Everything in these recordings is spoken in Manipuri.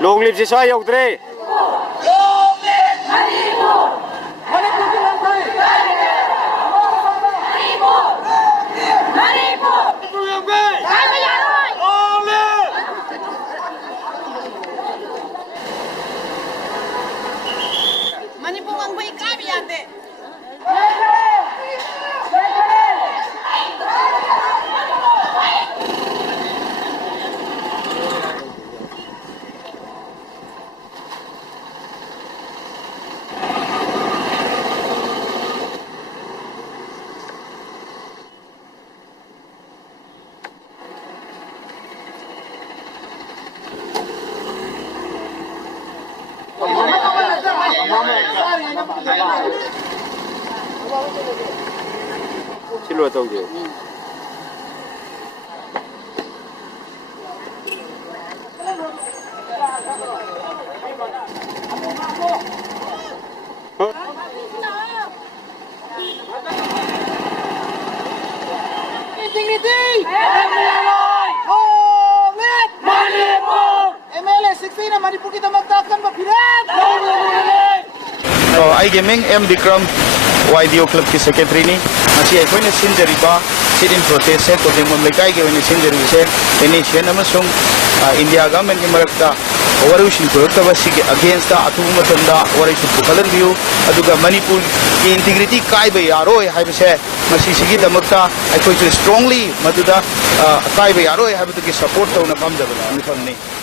Long live Siswai Yogdre. Silo tau je. I gaming M Dikram YDO Club की secretary ni masih aku ni sendiri ba sit-in protest set तो demon lekai के ni sendiri से ini siapa masung India government की मरकता operation प्रोत्तर बसी के against दा अतुम मतंदा operation पुकलन view अदुगा मणिपुर की integrity काय बे यारो है बसे masih segi दमकता aku itu strongly Madhuda काय बे यारो है बतु की support तो उन्हें काम जब नहीं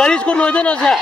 Kalis ko noy na siya.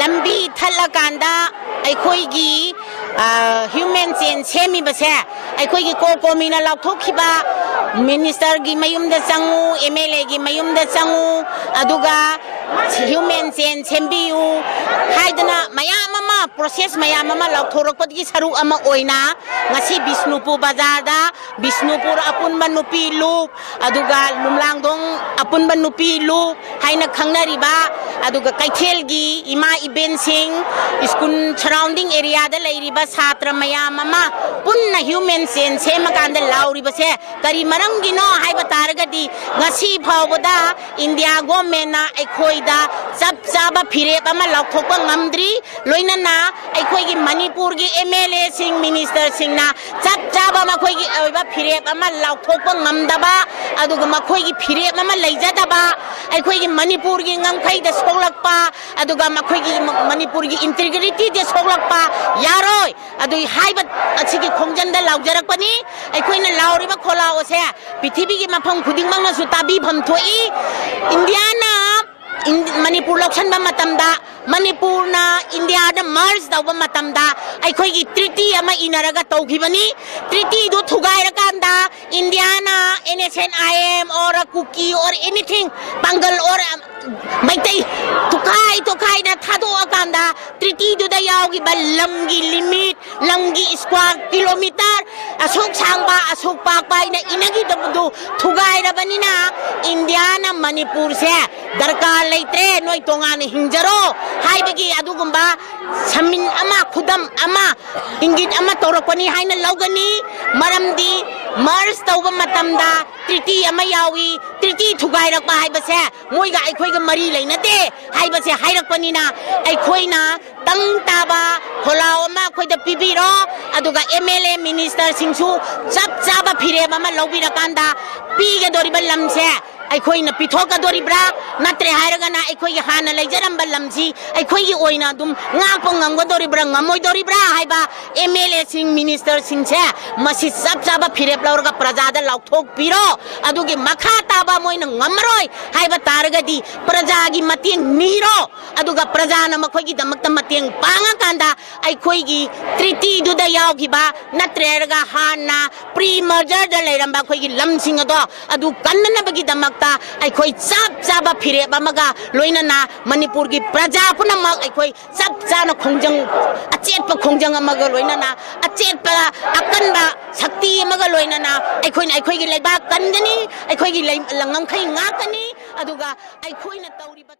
लंबी थलकांदा अखोईगी ह्यूमन चेन सेमी बसे अखोईगी कोमीना लाथोखिबा मिनिस्टर की मयुमदा चंगू एमएलए की मयुमदा चंगू अदुगा ह्यूमन चेन सेम्बियू हाइदना मयाम अमा प्रोसेस मयाम अमा लाथोरकपदगी सरुक अमा ओइना ngasi Bisnupur bazarda Bisnupur apunba nupi loop aduga lumlangdong apunba nupi loop haina khangnariba aduga kaithelgi ima iben sing iskun surrounding area da leiriba satra mayam ama punna human sen semakanda lauriba se kari maramgino haiba taragadi ngasi phawbada India government na aikhoida chap chaba phirep ama laukthokpa ngamdri loinana aikhoigi Manipur gi MLA sing minister sing na chap chaba makhoigi oiba phirep ama laukthokpa ngamdaba aduga makhoigi phirep ama leijadaba aikhoigi Manipur gi ngamkhai da soglakpa aduga makhoigi Manipur gi integrity de soglakpa yaroi adu haiba achigi khongjanda laujarakkani aikhoina lauriba kholao se prithibi gi mafam khudingmang na su tabi pham thoi India na Manipur loksan ba matamda Manipur na India da merge da ba matamda aikhoi gi treaty ama inaraga tawkhibani treaty do thugai rakanda India na NSNIM or a cookie or anything Bengal or Maitai Tukai na Thado akanda treaty do da yaw यावगिबा लमगी लिमिट लमगी स्क्वायर किलोमीटर असुक सांगबा असुक पाकबा इना इनगी दबदु थुगाइरबनिना इंडिया ना मणिपुर से दरकार लेत्रे नोय तोंगाने हिंजरो हाइबगी अदुगुंबा समिन अमा खुदम अमा इंगित अमा तोरकपनी हाइना लौगनी मरमदी मर्ज तौबा मतमदा त्रिटी अमा यावी त्रिटी थुगाइरकबा हाइबसे मोइगा अखोइगा मरी लेनते हाइबसे हाइरकपनिना अखोइना तंग ताबा खोलाव अमा अखोइदा पिबिरो अदुगा एमएलए मिनिस्टर सिंसु चप चाबा फिरेब अमा लौबिरकांदा पीगदोरिबा लमसे अखोइना पिथोकदोरिब्रा नत्रे हाइरगना अखोइगी हाना लेजरंबा लमसी अखोइगी ओइना दुम ngapo ngamgodoribra ngamoidoribra haiba MLA sing minister sing se masi sap chaba phirep laurga prajada lauthok piro adugi makha taba moina ngamroi haiba targadi prajagi mateng niro aduga prajana makhoigi damakta mateng panga kanda aikhoigi treaty du da yawgiba natrerga hana pre merger da leiramba khoigi lamsing ado adu kannana bagi damakta aikhoi sap chaba phirep amaga loina na manipur gi praja punamak aikhoi sap chana khongjang achep khongjang amaga loina na achep akanba sakti amaga loina na aikhoi gi leiba kangani aikhoi gi langam khai ngakani aduga aikhoi na tawriba